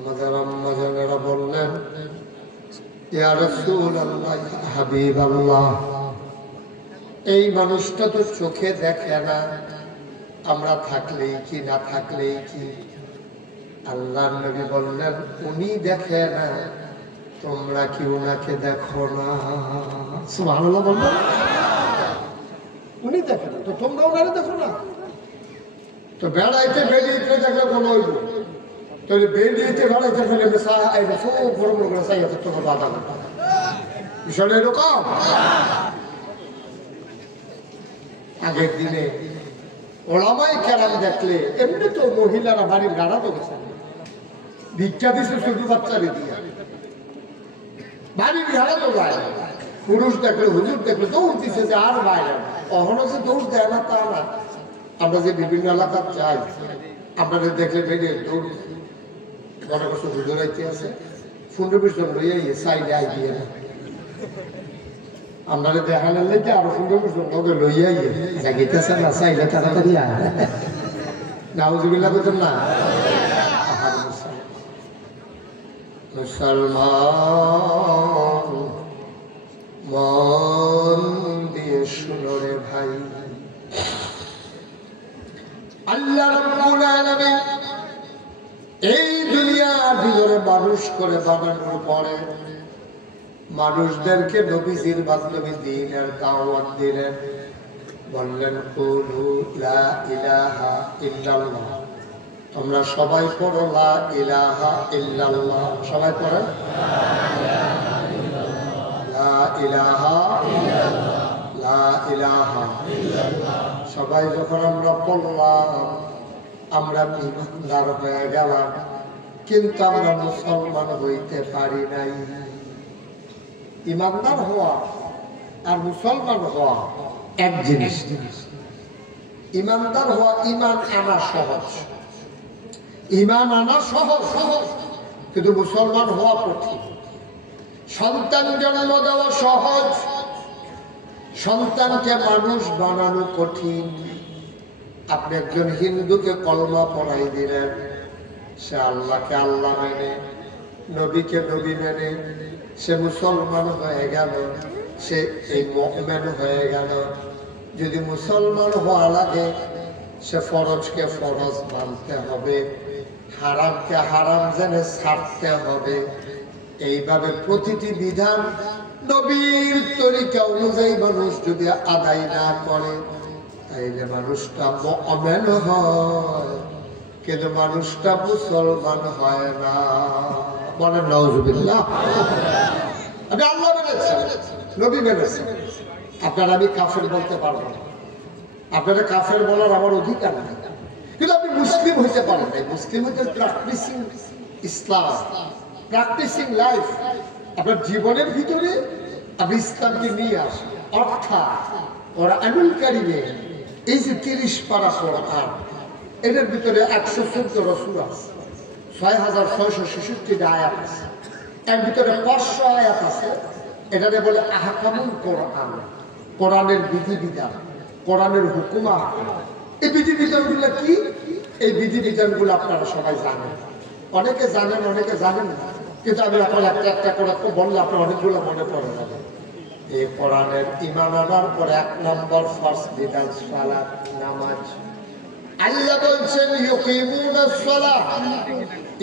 আমাদের আম্মা জানেরা বললেন, ইয়া রাসূলুল্লাহ, হাবিবাল্লাহ, এই মানুষটা তো চোখে দেখে না, আমরা থাকলেই কি না থাকলেই কি। আল্লাহর নবী বললেন, উনি দেখে না, তোমরা কি উনাকে দেখো না? সুবহানাল্লাহ বললেন, উনি দেখে না তো তোমরা ওনারে দেখো না। তো বেড়াইতে বেরিয়েতে দেখলে কোন হইব, তাহলে বেরিয়েতে বেড়াইতে ফেলে খুব বড় বড় করে চাই তোমার বাধা বিষয়টা এরকম। আগের দিনে ওলামাই কেরাম দেখলে এমনি তো মহিলারা বাড়ির গাড়া তো গেছে, ভিক্ষা দিছে ছোট বাচ্চারে দিয়ে, বাড়ির গাড়া তো যায়। পুরুষ দেখলে হুজুর দেখলে দৌড় দিছে যে আর বাইরে কখনো যে দৌড় দেয় না তা না। আমরা যে বিভিন্ন এলাকার যাই, আপনাদের দেখলে বেরিয়ে দৌড় মনে করছে হুজুর আইতে আছে, 15-20 জন লইয়া সাইডে আই দিয়ে না, আপনারা দেখালেন লেগে আরো 15-20 জন লোকে লইয়া জাগিতেছে না, চাইলে তাড়াতাড়ি আয়। নাউজুবিল্লাহ বলতেন না। মুসলমান মন দিয়ে শুনো রে ভাই, আল্লাহ রাব্বুল আলামিন এই দুনিয়ার ভিতরে মানুষ করে বানানোর পরে মানুষদেরকে নবীজির মাধ্যমে দ্বীনের দাওয়াত দিলেন। বললেন, কুলু লা ইলাহা ইল্লাল্লাহ, তোমরা সবাই পড়ো লা ইলাহা ইল্লাল্লাহ। সবাই পড়েন লা ইলাহা লা ইলাহা। সবাই যখন আমরা পড়লাম, আমরা ইমানদার হয়ে গেলাম, কিন্তু আমরা মুসলমান হইতে পারি নাই। ইমানদার হওয়া আর মুসলমান হওয়া এক জিনিস। ইমানদার হওয়া, ইমান আনা সহজ, ইমান আনা সহজ সহজ, কিন্তু মুসলমান হওয়া কঠিন। সন্তান জন্ম দেওয়া সহজ, সন্তানকে মানুষ বানানো কঠিন। আপনি একজন হিন্দুকে কলমা পড়াই দিলেন, সে আল্লাহকে আল্লাহ মেনে, নবীকে নবী মেনে, সে মুসলমান হয়ে গেল, সে এই মুমিন হয়ে গেল। যদি মুসলমান হওয়া লাগে, সে ফরজকে ফরজ মানতে হবে, হারামকে হারাম জেনে ছাড়তে হবে। এইভাবে প্রতিটি বিধান নবীর তরিকা অনুযায়ী মানুষ যদি আদায় না করে, তাইলে মানুষটা মুমিন হয়, কিন্তু মানুষটা মুসলমান হয় না। বলেন নাউজুবিল্লাহ। আমি আল্লাহ মেনেছি, নবী মেনেছি, আপনার আমি কাফের বলতে পারবো না, আপনারা কাফের বলার আমার অধিকার নেই, কিন্তু আপনি মুসলিম হইতে পারেন নাই। মুসলিম হইতে প্র্যাকটিসিং ইসলাম, প্র্যাকটিসিং লাইফ, আপনার জীবনের ভিতরে আপনি ইসলামকে নিয়ে আসেন। অর্থাৎ কোরআনুল কারীমে এই যে 30 পারা কোরআন, এটার ভিতরে 114 রাসূল আছে, 6666 আয়াত আছে, এর ভিতরে 500 আয়াত আছে। এটাকে বলে আহকামুল কোরআন, কোরআনের বিধিবিধান, কোরআনের হুকুমা। এই বিধিবিধানগুলো কি? এই বিধিবিধানগুলো আপনারা সবাই জানেন, অনেকে জানেন অনেকে জানেন না, কিন্তু আমি এখন একটা একটা করে বললে আপনার অনেকগুলো মনে পড়ে যাবে। এই কোরআনের ঈমান আনার পরে 1 নম্বর ফার্স্ট বিধান সালাত, নামাজ। আল্লাহ বলছেন ইউকিমুনাস সালাহ।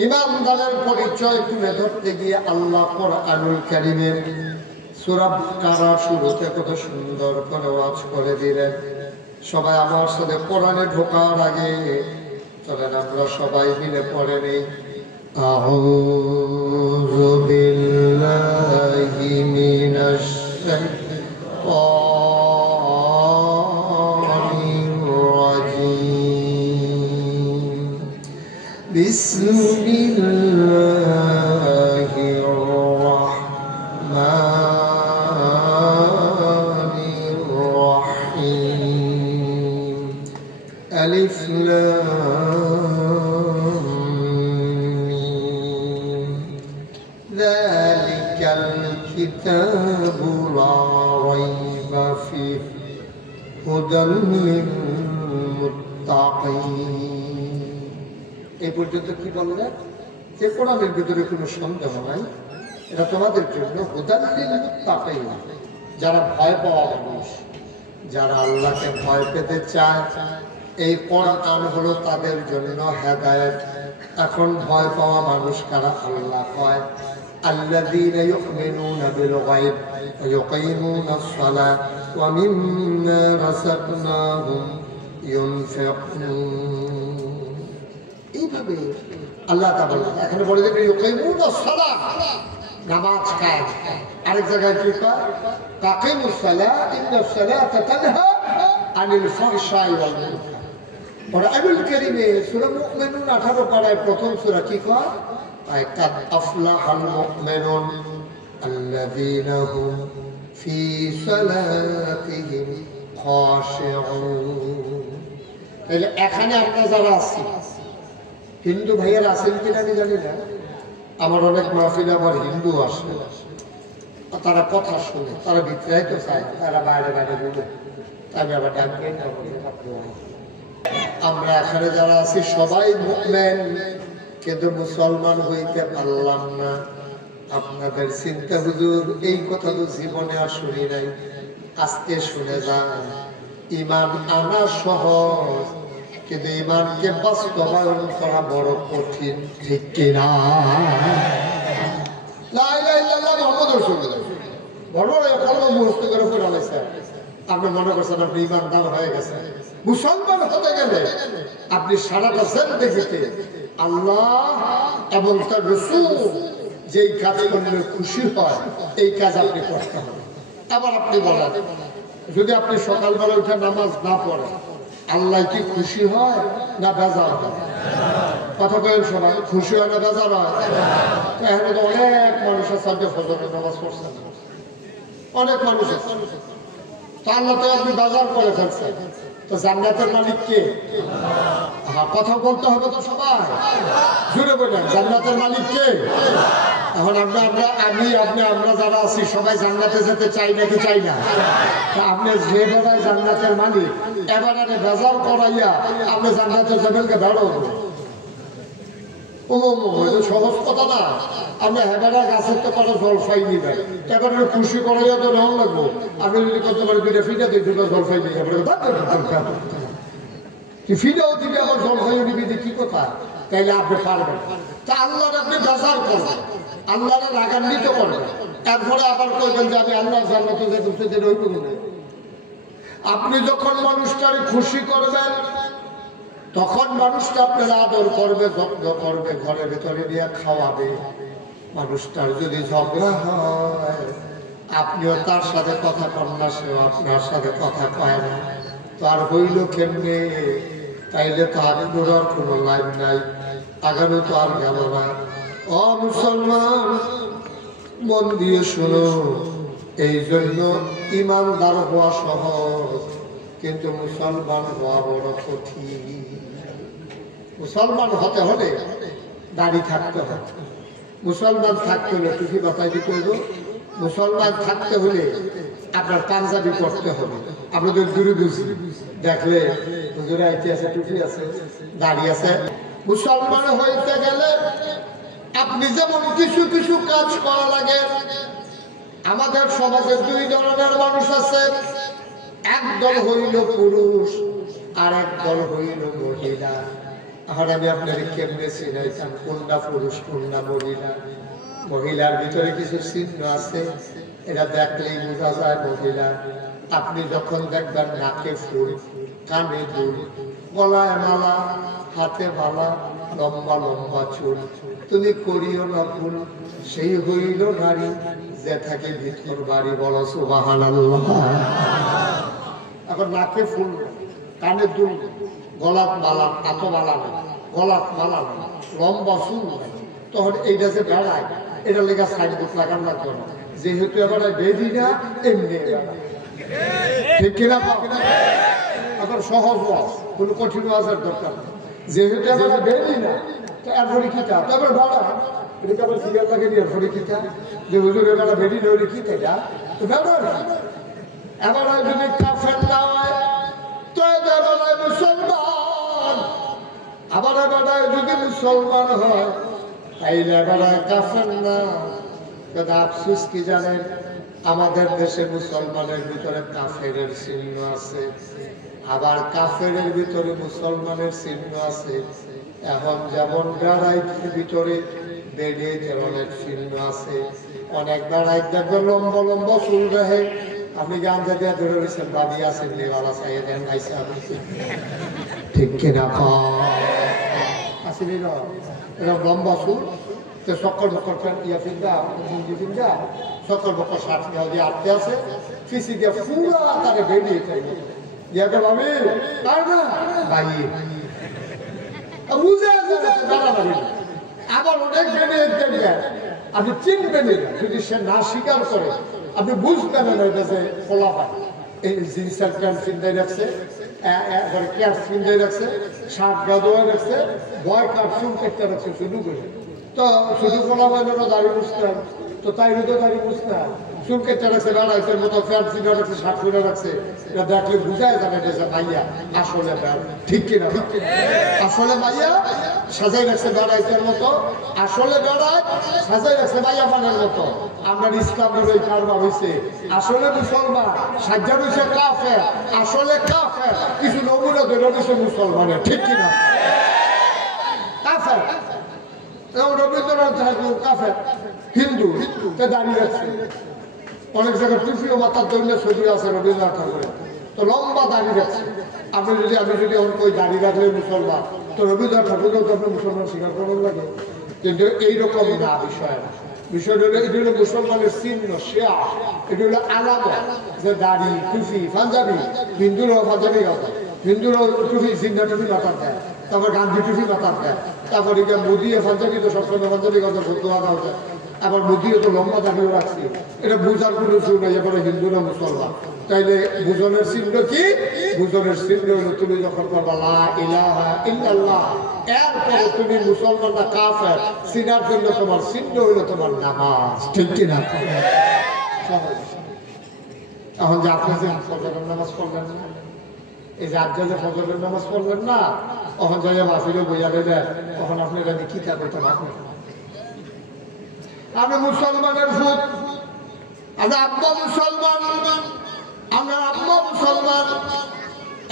ঈমানদারের পরিচয় তুলে ধরতে গিয়ে আল্লাহ কোরআনুল কারীমে সূরা বাকারা শুরুতে কত সুন্দর করে ওয়াজ করে দিলেন। সবাই আমার সাথে কোরআনে ঢোকার আগে চলেন আমরা সবাই মিলে পড়ে নেই। আউযু বিল্লাহি মিনাশ শাইতানির রাজীম। বিসমিল্লাহির রাহমানির রাহিম। আলিফ লাম মিম। যালিকাল কিতাবু লা রাইবা ফীহি হুদাল লিল মুত্তাকিন। এই পর্যন্ত কি বললেন? যে কোরআনের ভিতরে কোনো সন্দেহ নাই, এটা তোমাদের জন্য হুদাল্লিল মুত্তাকিন, যারা ভয় পাওয়া মানুষ, যারা আল্লাহকে ভয় পেতে চায়, এই কোরআন হলো তাদের জন্য হেদায়েত। এখন ভয় পাওয়া মানুষ কারা? আল্লাহ কয় আল্লাযীনা ইউমিনুনা বিল গায়ব ওয়া ইউকিমুনাস সালাত ওয়া মিম্মা রাযাকনাহুম ইউনফিকুন। এইভাবে আল্লাহ তাআলা এখানে বলে যে ইউকিমুনাস সালাত, নামাজ কায়েম। আরেক জায়গায় কি কয়? তাকিমুস সালাত ইন্নাস সালাতা তানহা আনিল ফাহশাই ওয়াল মুনকার। কোরআনুল কারীমে সূরা মুমিনুন 18 পারায় প্রথম সূরা কি কয়? কাদ আফলাহাল মুমিনুন আল্লাযীনা হুম ফি সালাতিহিম খাশিউন। তাহলে এখানে আমরা যারা আছি, হিন্দু ভাইয়েরা আছেন কিনা আমি জানি না, আমার অনেক মাহফিলে আমার হিন্দু আসে, তারা কথা শুনে, তারা ভিতরে তো চায়, তারা বাইরে বাইরে বলে, আমি আবার ডাকবেন। আমরা এখানে যারা আছি সবাই মুমিন, কিন্তু মুসলমান হইতে পারলাম না। আপনাদের চিন্তা হুজুর এই কথা তো জীবনে আর শুনি নাই, আজকে শুনে যান। ঈমান আনা সহজ, কিন্তু ঈমানকে বাস্তবায়ন করা বড় কঠিন, ঠিক কিনা? লা ইলাহা ইল্লাল্লাহ মুহাম্মাদুর রাসূলুল্লাহ বড় বড় কলমা মুখস্থ করে পড়া হয়েছে। আপনি মনে করছেন আপনি ঈমানদার হয়ে গেছেন। মুসলমান হতে গেলে আপনি সারাটা জিন্দেগিতে আল্লাহ এবং তার রাসূল যেই কাজ করলে খুশি হয় এই কাজ আপনি করতে হবে। আবার আপনি বলেন, যদি আপনি সকালবেলা উঠে নামাজ না পড়েন, আল্লাহ কি খুশি হয় না বেজার হয়? কথা বলেন সবাই, খুশি হয় না বেজার হয়? এখানে তো অনেক মানুষ আছে ফজরের নামাজ পড়ছেন, অনেক মানুষ আছে, তো আল্লাহ তো আপনি বেজার করে ফেলছেন, তো জান্নাতের মালিক কে? কথা বলতে হবে তো সবাই, জুড়ে বলেন জান্নাতের মালিক কে? এখন আমরা যারা আছি সবাই জান্নাতে যেতে চাই নাকি চাই না? আপনি যে বেলায় জান্নাতের মালিক, এবারে বেজার করাইয়া আপনি জান্নাতে যাবেনকে বেড়ো সহজ কথা না। আপনি হেবারা গাছের তো করে জলফাই নিবেন, এবারে খুশি করাইয়া তো নেওয়া লাগবো। আপনি যদি করতে পারেন দুইটা ফিটা দিই, দুটো জলফাই নিয়ে ফিটাও দিবে, আবার জলফাইও নিবি, কি কথা? তাইলে আপনি পারবেন। তা আল্লাহর আপনি বেজার করবেন, আল্লাহরে রাগান্বিত করবেন, এরপরে আবার করবেন যে আমি আল্লাহ জান্নাতে যেতে ওই করবেন। আপনি যখন মানুষটারে খুশি করবেন, তখন মানুষটা আপনার আদর করবে, যত্ন করবে, ঘরের ভেতরে নিয়ে খাওয়াবে। মানুষটার যদি ঝগড়া হয়, আপনিও তার সাথে কথা কন না, সেও আপনার সাথে কথা কয় না, তার হইল কেমনে? তাইলে তো আগানোর আর কোনো লাইন নাই, আগানো তো আর গেল না। ও মুসলমান, মন দিয়ে শুনো, এই জন্য ইমানদার হওয়া সহজ, কিন্তু মুসলমান হওয়া বড় কঠিন। মুসলমান হতে হলে দাড়ি থাকতে হবে, মুসলমান থাকতে হলে টুপি মাথায় দিতে হবে, মুসলমান থাকতে হলে আপনার পাঞ্জাবি পড়তে হবে। আপনাদের দূরে বুঝি দেখলে হুজুরে আইতে আছে, টুপি আছে, দাড়ি আছে। মুসলমান হইতে গেলে আপনি যেমন কিছু কিছু কাজ করা লাগে। আমাদের সমাজে দুই ধরনের মানুষ আছে, একদল হইল পুরুষ আর একদল হইল মহিলা। এখন আমি আপনার কেমনে চিনাইতাম কোনটা পুরুষ কোনটা মহিলা? মহিলার ভিতরে কিছু চিহ্ন আছে, এটা দেখলেই বোঝা যায় মহিলা। আপনি যখন দেখবেন নাকে ফুল, কানে দুল, গলায় মালা, হাতে মালা, লম্বা লম্বা চুল, তুমি করিও না ভুল, সেই হইল নারী যে থাকে ভিতর বাড়ি। বলো সুবহানাল্লাহ। এখন নাকে ফুল, কানে দুল, গলাত মালা, হাতে মালা নেই, গলাত মালা নেই, লম্বা চুল নেই, তখন এইটা যে বেড়ায়, এটা লেখা সাইনবোর্ড লাগান না কেন? যেহেতু এবার বেদি না, এমনি ঠিক কিনা? এখন সহজ ওয়াজ, কোনো কঠিন ওয়াজের দরকার নেই। যেহেতু এবার বেদি না, তো এরপরে কি তা? এবার বেড়া এটাকে আবার ফিগার লাগে দিয়ে এরপরে কি তা? যে হুজুর এবার বেদি না, কি এটা? তো বেড়া এবার যদি কাফের না হয় তো মুসলমান, আবার এবার যদি মুসলমান হয় তাইলে বেড়ায় কাফের না। কিন্তু আফসুস কি জানেন, আমাদের দেশে মুসলমানের ভিতরে কাফেরের চিহ্ন আছে, আবার কাফেরের ভিতরে মুসলমানের চিহ্ন আছে। এখন যেমন বেড়াইতের ভিতরে বেড়িয়েদের অনেক চিহ্ন আছে। অনেক বেড়াই দেখবে লম্বা লম্বা চুল রাখে, আপনি গান দিয়ে ধরে রয়েছেন বাবি আছেন নেওয়ালা চাইয়ে দেন খাইছে আপনি, ঠিক কিনা আসেনি না? এরকম লম্বা চুল, সকল বকর ইয়া ফিন্দা মুঞ্জি ফিন্দা সকল বকর শার্ট দিয়ে আটকে আছে, ফিসি দিয়ে পুরা তারে বেরিয়ে থাকবে ইয়াকে ভাবি তাই না ভাই বুঝে আবার অনেক বেরিয়ে দেখবেন, আপনি চিনবেন না যদি সে না স্বীকার করে, আপনি বুঝবেন না এটা যে খোলা হয়। এই জিন্সের প্যান্ট ফিন্দাই রাখছে, ক্যাপ ফিন্দাই রাখছে, শার্ট গাদোয়া রাখছে, বয় কাট চুল কেটে রাখছে শুধু করে। তো শুধু খোলা হয় না দাড়ি বুঝতাম, তো তাই তো দাড়ি বুঝতাম, চুল কেটে রাখছে, বেড়াইতের মতো প্যান্ট ফিনে রাখছে, শার্ট ফিনে রাখছে, এটা দেখলে বুঝায় যাবে যে ভাইয়া আসলে ঠিক কিনা, ঠিক কিনা আসলে ভাইয়া সাজাই রাখছে বেড়াইতের মতো, আসলে বেড়ায় সাজাই রাখছে ভাইয়া মানের মতো। আমরা ইসলামের ওই কারবার হয়েছে, আসলে মুসলমান সাজ্জা রয়েছে কাফের, আসলে কাফের কিছু নমুনা ধরে রয়েছে মুসলমানের, ঠিক কিনা কাফের। রবীন্দ্রনাথ ঠাকুর কাফের, হিন্দু দাঁড়িয়ে রাখছে, অনেক জায়গায় টুপিও মাথার দৈন্য ছবি আছে রবীন্দ্রনাথ ঠাকুরের, তো লম্বা দাঁড়িয়ে রাখছে। আমি যদি ওই দাঁড়িয়ে রাখলে মুসলমান, তো রবীন্দ্রনাথ ঠাকুরকেও তো আপনার মুসলমান স্বীকার করার লাগে। কিন্তু এইরকম না বিষয়, বিষয়টা হলো এটি হলো মুসলমানের চিহ্ন, শেয়া, এটি হলো আলাদা যে দাড়ি টুপি পাঞ্জাবি, হিন্দুরাও পাঞ্জাবি কথা, হিন্দুরাও টুপি চিহ্ন টুপি মাথার দেয়, তারপর গান্ধী টুপি মাথার দেয়, তারপরে মোদিও পাঞ্জাবি তো সবসময় পাঞ্জাবি কথা সত্য আনা হচ্ছে, আবার মোদিও তো লম্বা দাঁড়িয়ে রাখছি, এটা বুঝার কোনো সুর নাই, এবারে হিন্দুরা মুসলমান। তাইলে বুঝনের চিহ্ন কি? বুঝনের চিহ্ন হলো তুমি যখন করবা লা ইলাহা ইল্লাল্লাহ, এরপরে তুমি মুসলমান না কাফের চিনার জন্য তোমার চিহ্ন হইলো তোমার নামাজ, ঠিক কিনা? এখন যে আপনি যে ফজরের নামাজ পড়লেন না, এই যে আপনি যে ফজরের নামাজ পড়লেন না, তখন যাই মাফিরে বইয়া দেবেন, তখন আপনি এটা কি করতে পারবেন? আমি মুসলমানের ভূত, আচ্ছা আব্বা মুসলমান, আমরা আব্বা মুসলমান,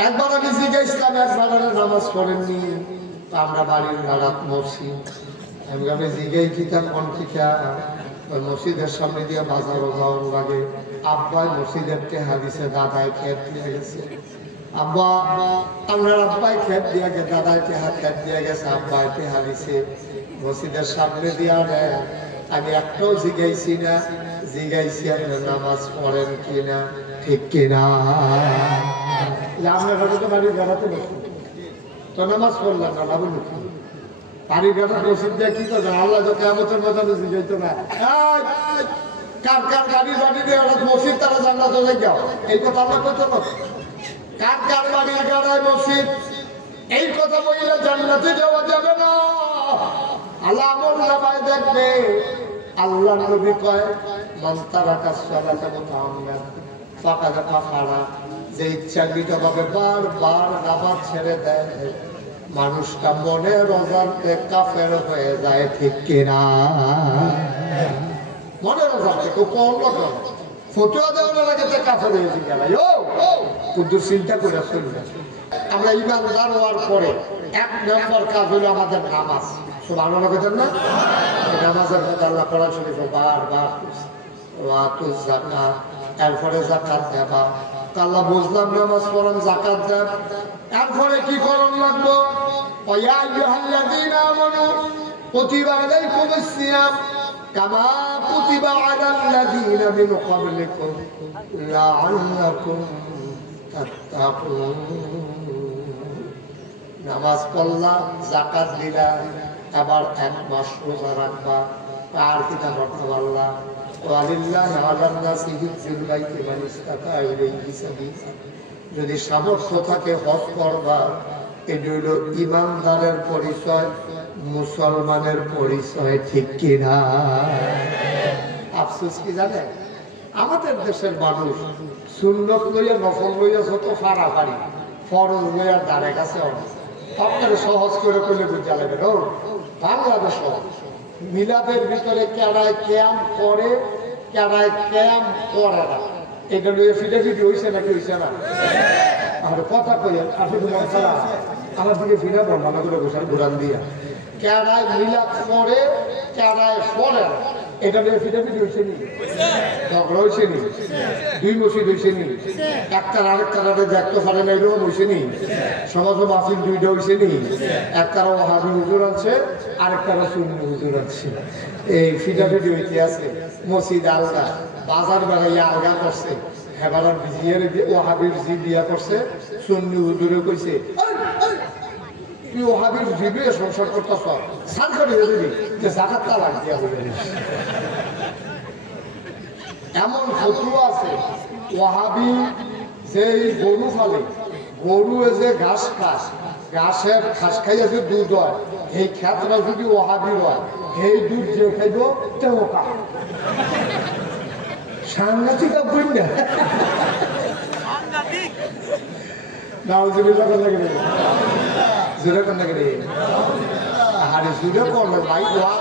একবার আমি জিজ্ঞাসলাম একবার নামাজ পড়েননি, আমরা বাড়ির নারাত মরছি, আমি জিজ্ঞাই কিতা কোন কিতা, ওই মসজিদের সামনে দিয়ে বাজারও যাওয়ার লাগে, আব্বাই মসজিদের টেহা দিছে, দাদায় খেত দিয়ে গেছে, আব্বা আমরা আব্বাই খেত দিয়ে গেছে, দাদায় টেহা খেত দিয়ে গেছে, আব্বাই টেহা দিছে, মসজিদের সামনে দিয়া নেয়। আমি একটাও জিগাইছি না, জিগাইছি আপনার নামাজ পড়েন কিনা, ঠিক কিনা? আপনার ঘরে তো বাড়ির বেড়াতে বসুন, তো নামাজ পড়লাম না, লাভ লুকি বাড়ির বেড়া মসজিদ দিয়ে কি করবেন? আল্লাহ তো কেমতের মতো জিগাইতো না, কার কার গাড়ির বাড়ি দিয়ে মসজিদ তারা জান্নাতে যাও, এই কথা আমরা কত কথা, কার কার বাড়ির গাড়ায় মসজিদ, এই কথা বললে জান্নাতে যাওয়া যাবে না। আল্লাহ আমল নামায় দেখবে, আল্লাহ নবী কয় মান তারাকা সালাতা মুতাআম্মিদান ফাকাদ কাফারা, যে ইচ্ছাকৃতভাবে বারবার নামাজ ছেড়ে দেয় মানুষটা মনের অজান্তে কাফের হয়ে যায়, ঠিক কিনা? মনের অজান্তে কেউ করলো কেন, ফতুয়া দেওয়ার আগে তো কাফের হয়ে গেল, কিন্তু চিন্তা করে চলবে। আমরা ইমানদার হওয়ার পরে এক নম্বর কাজ হলো আমাদের নামাজ, সুবহানাল্লাহ বলেন না? নামাজের মধ্যে আল্লাহ কোরআন শরীফে বারবার ওয়াতু যাকাত, এরপরে যাকাত দেবা, আল্লাহ বুঝলাম নামাজ পড়েন যাকাত দেন, এরপরে কি করণ লাগবো? ওয়া আইয়ুহাল্লাযীনা আমানু কুতিবা আলাইকুমুস সিয়াম কামা কুতিবা আলাল্লাযীনা মিন ক্বাবলিকুম লাআল্লাকুম তাত্তাকুন। নামাজ পড়লা, যাকাত দিলা, আবার এক মাস রোজা রাখবা, আর কিতা করতে পারলা? ওয়ালিল্লাহি আলান নাসি হিজ্জুল বাইতি মান ইসতাতা ইলাইহি সাবিলা, যদি সামর্থ্য থাকে হজ করবা। এটি হলো ইমানদারের পরিচয়, মুসলমানের পরিচয়, ঠিক কিনা? আফসোস কি জানে, আমাদের দেশের মানুষ সুন্নত লইয়া নফল লইয়া যত ফাড়াফাড়ি, ফরজ লইয়ার দ্বারে কাছে অনেক আপনারা সহজ করে করলে বুঝা লাগবে। বাংলাদেশ মিলাদের ভিতরে কেডায় ক্যাম্প করে, কেডায় ক্যাম্প করে না, এটা নিয়ে ফিটাফিটি হয়েছে নাকি হয়েছে না? আর কথা কই আসলে তোমার ছাড়া আমার দিকে ফিরে বর্ণনাগুলো বসার ঘুরান দিয়া কেডায় মিলাদ করে, কেডায় পড়ে না, এটা নিয়ে ফিটাফিটি হয়েছে নি? ঝগড়া হয়েছে নি? দুই মসজিদ হয়েছে নি? একটার আরেকটার দেখতে পারে না এরকম হয়েছে নি? সমাজ মাফিক দুইটা হয়েছে নি? একটারা ওয়াহাবি হুজুর আছে, আরেকটারা সুন্নি হুজুর আছে। এই ফিটাফিটি হইতে আছে, মসজিদ আলগা, বাজার বেড়াইয়া আলগা করছে, হেবারার বিজিয়ার ওয়াহাবির জি বিয়া করছে, সুন্নি হুজুরে কইছে তুই ওয়াহাবির জি বিয়ে সংসার করতেছ, সার করে দিবি যে জাকাত তালাক দিয়া হয়ে এমন ফতুয়া আছে। ওয়াহাবি যে গরু ফালে, গরু যে ঘাস খাস, ঘাসের ঘাস খাইয়া যে দুধ হয়, এই ক্ষেতটা যদি ওয়াহাবি হয়, এই দুধ যে খাইব তেও কা সাংঘাতিক বই না। নাউজুবিল্লাহ কোন লাগে রে? জোরে কোন লাগে রে? আরে জোরে কোন ভাই ওয়া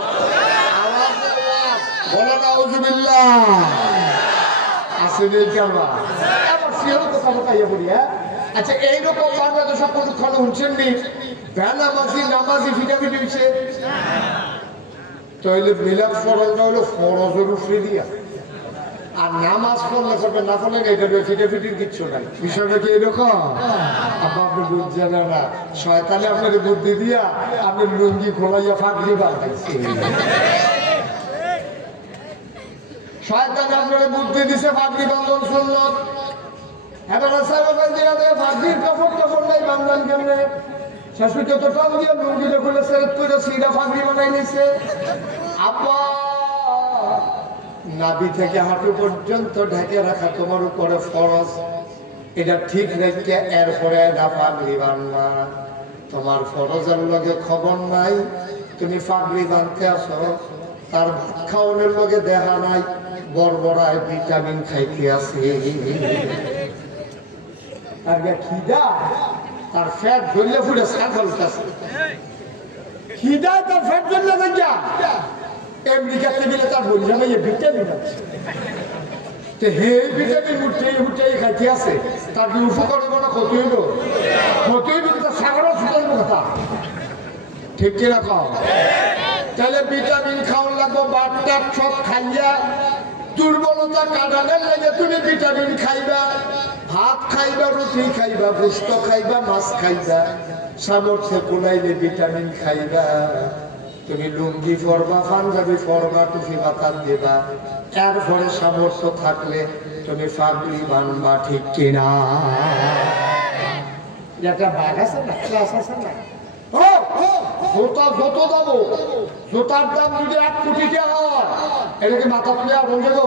আওয়াজ বলো নাউজুবিল্লাহ। আসলে কেমন আবার সিও কথা বলাইয়া বলি। আচ্ছা এইরকম বাংলাদেশে কোনক্ষণ শুনছেন নি বেনামাজি নামাজি ফিটাফিটি হইছে? তাহলে মিলাদ ফরজটা হলো ফরজের উপরে দিয়া, আর নামাজ পড়লে করবে, না পড়লে এটা ফিটাফিটির কিচ্ছু নাই। বিষয়টা কি এরকম? আপনি বুঝছেন না, শয়তানে আপনার বুদ্ধি দিয়া আপনি লুঙ্গি খোলাইয়া ফাঁকলি বাঁধাইছে। শয়তানে আপনার বুদ্ধি দিছে ফাঁকলি বাঁধন সুন্নত। এবার ফাঁকলির কাপড় টাপড় নাই, বান্ধন কেমনে? শাশুড়ি তো টক দিয়ে লুঙ্গিটা খুলে সেরেট করে সিধা ফাঁকলি বানাই নিছে। আব্বা নাভি থেকে হাঁটু পর্যন্ত ঢেকে রাখা তোমার উপরে ফরজ, এটা ঠিক রেখে এরপরে না পাগড়ি বানবা। তোমার ফরজের লগে খবর নাই, তুমি পাগড়ি বানতে আসো, তার ভাত খাওয়ানোর লগে দেখা নাই বড়বড়ায় ভিটামিন খাইতে আছে। আর খিদা তার ফ্যাট ধরলে ফুটে ছাগল কাছে, খিদা তার ফ্যাট ধরলে দেখা আমেরিকা টেবিলে তার বললাম এই ভিটামিন আছে, তো হে ভিটামিন উঠে উঠে খাইতে আছে, তার কি উপকার হইব না ক্ষতি হইব? ক্ষতি হইব তার সাগরও ছুটাইব কথা, ঠিক কিরকম? তাহলে ভিটামিন খাওয়ার লাগবো, বাটটা সব খাইয়া দুর্বলতা কাটানোর লাগে তুমি ভিটামিন খাইবা, ভাত খাইবা, রুটি খাইবা, গোস্ত খাইবা, মাছ খাইবা, সামর্থ্য কুলাইলে ভিটামিন খাইবা। তুমি লুঙ্গি পরবা, পাঞ্জাবি পরবা, টুপি বাতান দেবা, এরপরে সামর্থ্য থাকলে তুমি পাগড়ি বানবা, ঠিক কিনা? একটা ভাগ আছে না, ক্লাস আছে না? জুতা যত দাম, জুতার দাম যদি 1 কোটি টাকা হয়, এটা কি মাথা তুলে আর বলবে গো?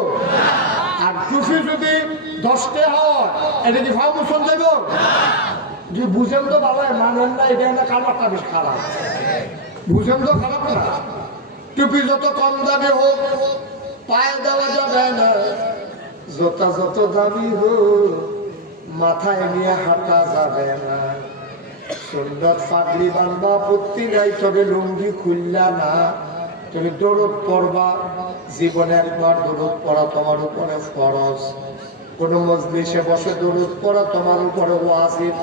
আর টুপি যদি 10 টাকা হয়, এটা কি ফাউন্ডেশন দেব? যে বুঝেন তো ভালো, মানেন না, এটা না কালারটা বেশ খারাপ, বুঝেন তো খারাপ না। টুপি যত কম দামি হোক পায়ে দেওয়া যাবে না, জুতা যত দামি হোক মাথায় নিয়ে হাঁটা যাবে না। সুন্দর পাগড়ি বানবা, আপত্তি নাই, তবে লুঙ্গি খুললা না। তুমি দরুদ পড়বা, জীবনে একবার দরুদ পড়া তোমার উপরে ফরজ। কোন মজলিসে বসে দরুদ পড়া তোমার উপরে ওয়াজিব,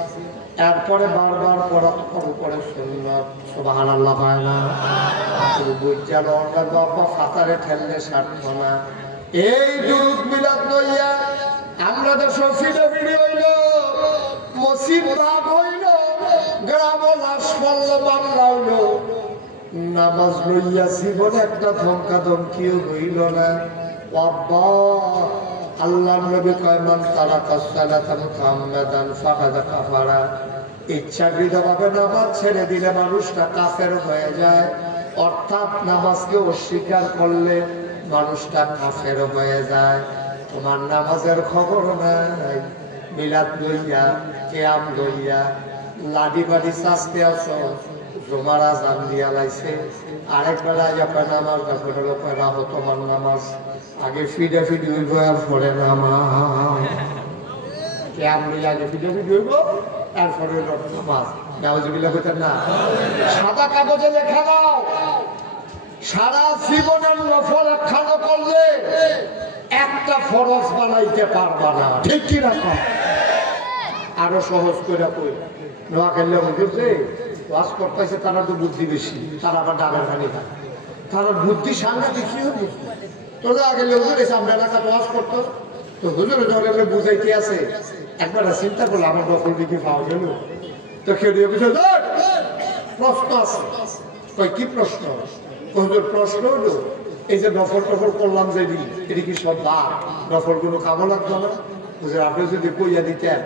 এরপরে বারবার পড়া তোমার উপরে সুন্নাত। সুবহানাল্লাহ পায় না? বুঝালো অন্য বাবা ফাতারে ঠেললে সার্থ না। এই দরুদ মিলাদ লইয়া আমরা দেশে ফিডাফিডি হইল, মসজিদ ভাগ হইল, গ্রাম লাশ পড়ল, বাংলা হইল, নামাজ লইয়া জীবনে একটা ধমকা ধমকিও হইল না। আব্বা আল্লাহ নবী কয় মান তারাকা সালাতা মুহাম্মাদান ফাকাদ কাফারা, ইচ্ছাকৃতভাবে নামাজ ছেড়ে দিলে মানুষটা কাফের হয়ে যায়, অর্থাৎ নামাজকে অস্বীকার করলে মানুষটা কাফের হয়ে যায়। তোমার নামাজের খবর নাই, মিলাদ লইয়া কিয়াম লইয়া লাডি বাড়ি চাষতে আসো, জুমার আজান দিয়া লাইছে, আরেক বেলা যখন নামাজ যখন হলো পয়লা হতো তোমার নামাজ, আগে ফিডাফিডি হইব আর পরে নামাজ, কিয়াম লইয়া আগে ফিডাফিডি হইব এরপরে হইল নামাজ। নাউজুবিল্লাহ কইতেন না? সাদা কাগজে লেখা দাও, সারা জীবনের নফল একখানা করলে একটা ফরজ বানাইতে পারবা না, ঠিক কি না? আরো সহজ করে কই, নোয়াখালী বুঝছে ওয়াজ করতেছে, তারা তো বুদ্ধি বেশি, তারা আবার ডাবের পানি খায়, তারা বুদ্ধি সাংঘাতিক কি হবে। তোরা আগে হুজুর এসে আমরা এলাকা ওয়াজ করতো, তো হুজুর যখন বুঝাইতে আছে একবার চিন্তা করলো আমার নফল দিকে পাওয়া গেল, তো কেউ প্রশ্ন আছে, কি প্রশ্ন? হুজুর প্রশ্ন হলো এই যে নফল টফল করলাম যে এটা কি সব বাদ, নফল গুলো কামো লাগতো না? হুজুর আপনি যদি কইয়া দিতেন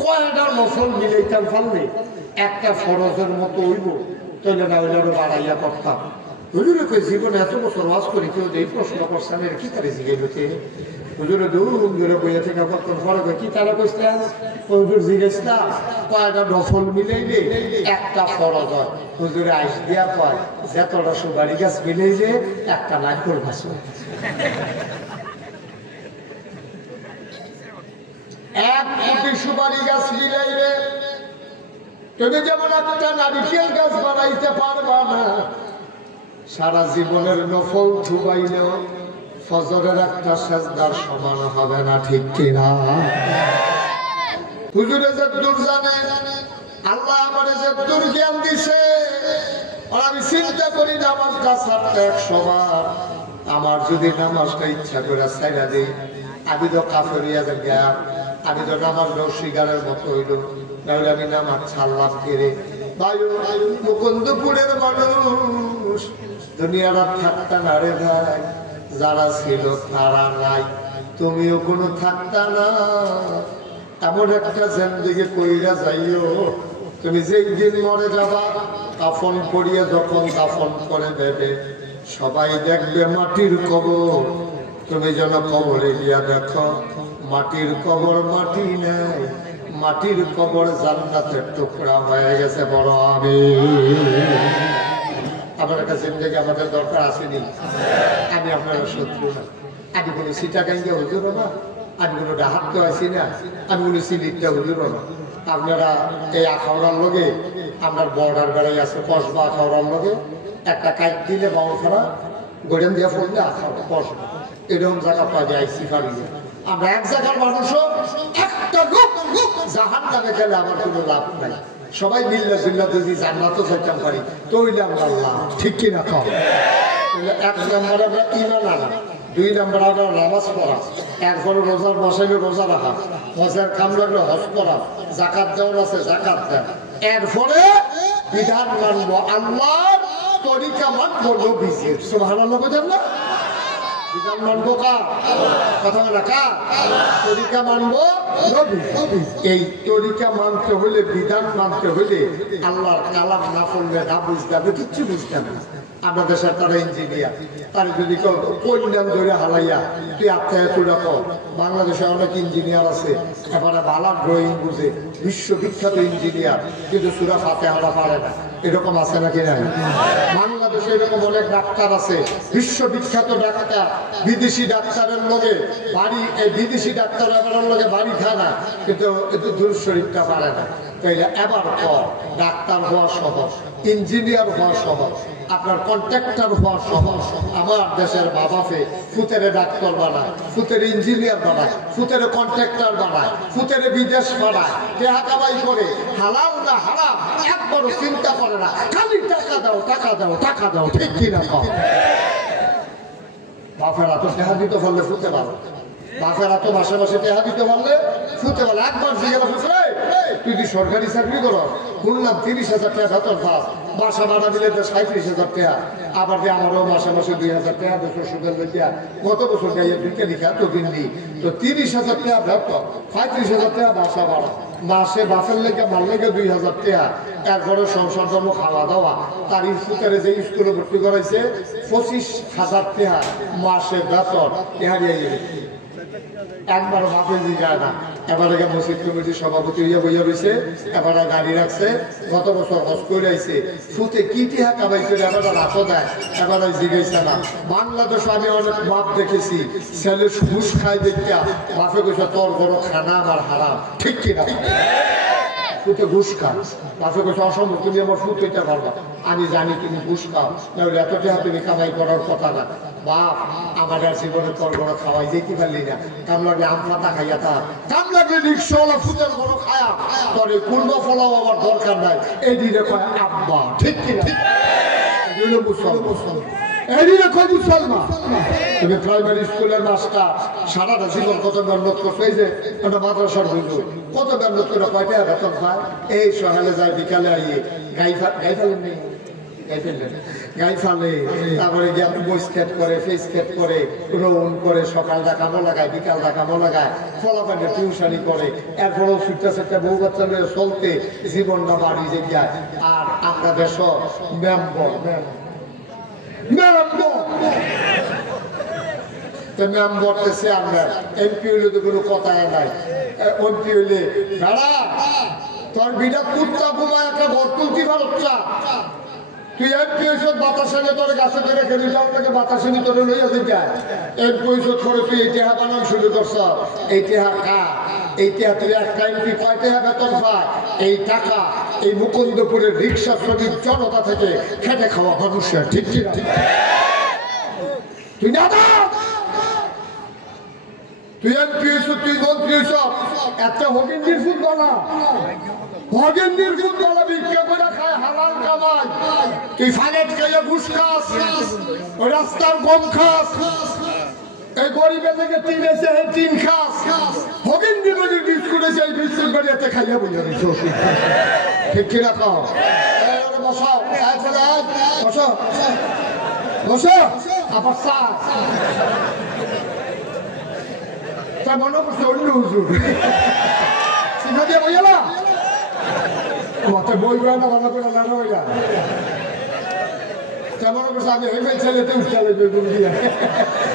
কয়টা নফল মিলাইতাম পারলে একটা ফরজের মতো হইব, তাহলে না হইলে আরো বাড়াইয়া করতাম। হুজুরে কই জীবনে এত বছর ওয়াজ করি কেউ এই প্রশ্ন করছেন, এর কি তারে জিজ্ঞাসা? হুজুরে দুম ধরে বইয়া থেকে কতক্ষণ পরে কি তারা কইছেন? হুজুর জিজ্ঞাসা কয়টা নফল মিলাইলে একটা ফরজ হয়। হুজুরে আইস দিয়া কয় যতটা সুপারি গাছ মিলাইলে একটা নারকেল গাছ হয়। 1 কোটি সুপারি গাছ মিলাইলে তুমি যেমন একটা নারিকেল গাছ বানাইতে পারবা না, সারা জীবনের নফল ডুবাইলেও ফজরের একটা সেজদার সমান হবে না, ঠিক কিনা? হুজুরে যে দূর জানে, আল্লাহ আমারে যে দূর জ্ঞান দিছে, আর আমি চিন্তা করি নামাজটা ছাড়তে 100 বার। আমার যদি নামাজটা ইচ্ছা করে ছাইড়া দিই, আমি তো কাফেরিয়া গেলাম, আমি তো নামাজ শিকারের মতো হইল, তাহলে আমি নামাজ ছাড়লাম ফিরে। বায়ু মুকুন্দপুরের মানুষ দুনিয়াটা থাকতা না রে ভাই, যারা ছিল তারা নাই, তুমিও কোনো থাকতা না। এমন একটা জিন্দেগি কইরা যাইও, তুমি যেই দিন মরে যাবা, কাফন করিয়া যখন কাফন করে দেবে, সবাই দেখবে মাটির কবর। তুমি যেন কবরে গিয়া দেখো মাটির কবর মাটি নাই, মাটির কবর জান্নাতের টুকরা হয়ে গেছে। বড় আমি আপনার কাছে জিন্দেগি আমাদের দরকার আসেনি। আমি আপনার শত্রু না, আমি কোনো সিটাগাঙ্গে হুজুর না, আমি কোনো ডাহাতকে আছি না, আমি কোনো সিলিটটা হুজুর না। আপনারা এই আখাউড়ার লগে আপনার বর্ডার বেড়াই আছে, কসবা আখাউড়ার লগে একটা কাজ দিলে বাউখানা গোড়েন দিয়ে ফোনলে আখাউড়া কসবা এরকম জায়গা পাওয়া যায়। সিফারিয়ে আমরা এক জায়গার মানুষও একটা লোক জাহান নামে গেলে আমার কোনো লাভ নাই। সবাই মিল্লা জিল্লা যদি জান্নাতও চাইতাম পারি তো হইলাম আল্লাহ, ঠিক কিনা? খাও 1 নম্বর আমরা ইমান আনা, 2 নম্বর আমরা নামাজ পড়া, এরপরে রোজার বসাইলে রোজা রাখা, হজের কাম লাগলে হজ করা, জাকাত দেওয়ার আছে জাকাত দেয়, এরপরে বিধান মানবো আল্লাহর, তরিকা মানবো নবীজির। সুবহানাল্লাহ বুঝেন না? বিধান মানবো কার? কথা বলা কার? তরিকা মানবো নবী। এই তরিকা মানতে হলে, বিধান মানতে হলে আল্লাহর কালাম না পড়লে, না বুঝতে হবে, কিচ্ছু বুঝতে হবে না। আমরা দেশের তারা ইঞ্জিনিয়ার, তার যদি কোন নাম ধরে হালাইয়া তুই আত্মায় তুলে কর। বাংলাদেশে অনেক ইঞ্জিনিয়ার আছে, এবারে ভালো ড্রয়িং বুঝে, বিশ্ববিখ্যাত ইঞ্জিনিয়ার, কিন্তু সূরা ফাতিহা পারে না। এরকম আছে নাকি নাই? বাংলাদেশে এরকম অনেক ডাক্তার আছে, বিশ্ববিখ্যাত ডাক্তার, বিদেশি ডাক্তারের লগে বাড়ি, এই বিদেশি ডাক্তারের লগে বাড়ি খায় না, কিন্তু দূর শরীরটা পারে না। তাইলে এবার পর ডাক্তার হওয়া সহজ, ইঞ্জিনিয়ার হওয়া সহজ, আপনার কন্ট্রাক্টর হওয়া সহজ। আমার দেশের বাবাকে ফুতেরে ডাক্তার বানায়, ফুতের ইঞ্জিনিয়ার বানায়, ফুতের কন্ট্রাক্টর বানায়, ফুতের বিদেশ বানায়, টাকা কামাই করে, হালাল না হারাম একবারও চিন্তা করে না, খালি টাকা দাও টাকা দাও টাকা দাও, ঠিক কিনা? বাপেরা তো টাকা দিতে পারলে ফুতে পারো, বাপেরা তো মাসে মাসে টাকা দিতে পারলে ফুতে পারলে। একবার জিজ্ঞাসা করছে তুই যদি সরকারি চাকরি করো, শুনলাম 30,000 টাকা বেতন পাস, বাসা ভাড়া দিলে তো 37,000 টাকা, আবার যে আমারও মাসে মাসে 2,000 টাকা বছর সুদের লেগে গত বছর গাইয়া দুইটা লিখা তো দিন দিই, তো 30,000 টাকা বেতন, 35,000 টাকা বাসা ভাড়া, মাসে বাসের লেগে মার লেগে 2,000 টাকা, এরপরে সংসার জন্য খাওয়া দাওয়া, তার স্কুলের যে স্কুলে ভর্তি করাইছে 25,000 টাকা মাসে বেতন, একবার ভাবে যায় না। এবারে মসজিদ কমিটির সভাপতি হইয়া বইয়া রয়েছে, এবারে গাড়ি রাখছে, গত বছর হজ করে আইছে, ফুতে কি টিহা কামাইছে, এবারে রাখো দেয়, এবারে জিজ্ঞাসা না। বাংলাদেশ আমি অনেক বাপ দেখেছি, ছেলে ঘুষ খায় দেখিয়া বাপে কইছে তোর বড় খানা আমার হারাম, ঠিক কিনা? ফুটে ঘুষ খাও। পাশে কাছে অসম্ভব, তুমি আমার ফুট হইতে পারবা, আমি জানি তুমি ঘুষ খাও, নাহলে এত টাকা তুমি কামাই করার কথা না। বাপ আমার আর জীবনে তোর বড় খাওয়াই যেতে পারলি না, কাম লাগলে আম পাতা খাইয়া তা, কাম লাগলে রিক্সাওয়ালা ফুটের বড় খায়া, তোর এই কুলবা ফলাও আমার দরকার নাই, এই দিনে কয় আব্বা, ঠিক কিনা? তুমি প্রাইমারি স্কুলের মাস্টার, সারাটা জীবন কত মেহনত করছো, এই যে একটা মাদ্রাসার বুঝো কত মেহনত করে কয়টা বেতন পায়, এই সকালে যায় বিকালে আইয়ে গাই ফেলেন নেই, গাই ফালে, তারপরে গিয়ে বই স্কেট করে, ফেস স্কেট করে, রৌন করে, সকালটা কামো লাগায়, বিকালটা কামো লাগায়, ফলাফানে টিউশনি করে, এরপরেও ছুটতে বউ বাচ্চা নিয়ে চলতে জীবনটা বাড়ি যে যায়। আর আমরা দেশ মেম্বর মেম্বরতেছে আমরা এমপি হইলে তো কোনো কথাই নাই। এমপি হইলে দাঁড়া তোর বিটা কুত্তা বোমা একটা ঘর তুলতে পারছা, তুই এমপি হইছ বাতাসে তোর গাছে ধরে খেলি যাও থেকে বাতাসে তোরে লইয়া দিতে, এমপি হইছ করে তুই এই টেহা বানান শুরু করছ, এই টেহা কা, এই টেহা তুই একটা এমপি কয় টেহা বেতন পায়, এই টাকা এই মুকুন্দপুরের রিক্সা শ্রমিক জনতা থেকে খেটে খাওয়া মানুষের, ঠিক ঠিক তুই না তুই এমপি হইছ, তুই মন্ত্রী হইছ, একটা হগিন্দির ফুট বানা, হগিন্দির ফুট বানা ভিক্ষা করে খায়, হালাল কামাই, তুই ফালেট খাইয়া ঘুষ খাস, ওই রাস্তার গম খাস, এই গরিবের থেকে টিন এসে এই টিন খাস, হগিন্দি নদীর বিস্কুট এসে এই বিস্কুট বাড়িতে খাইয়া বইয়া দিচ্ছ, ঠিক কিনা কও? বসাও বসো বসো, আবার চা মনে করছে অন্য হুজুর চিন্তা দিয়ে বইলা মতে বইবে না, ভালো করে লাড়া হইলা মনে করছে আমি হেমে ছেলেতে উঠতে বেগুন দিয়ে,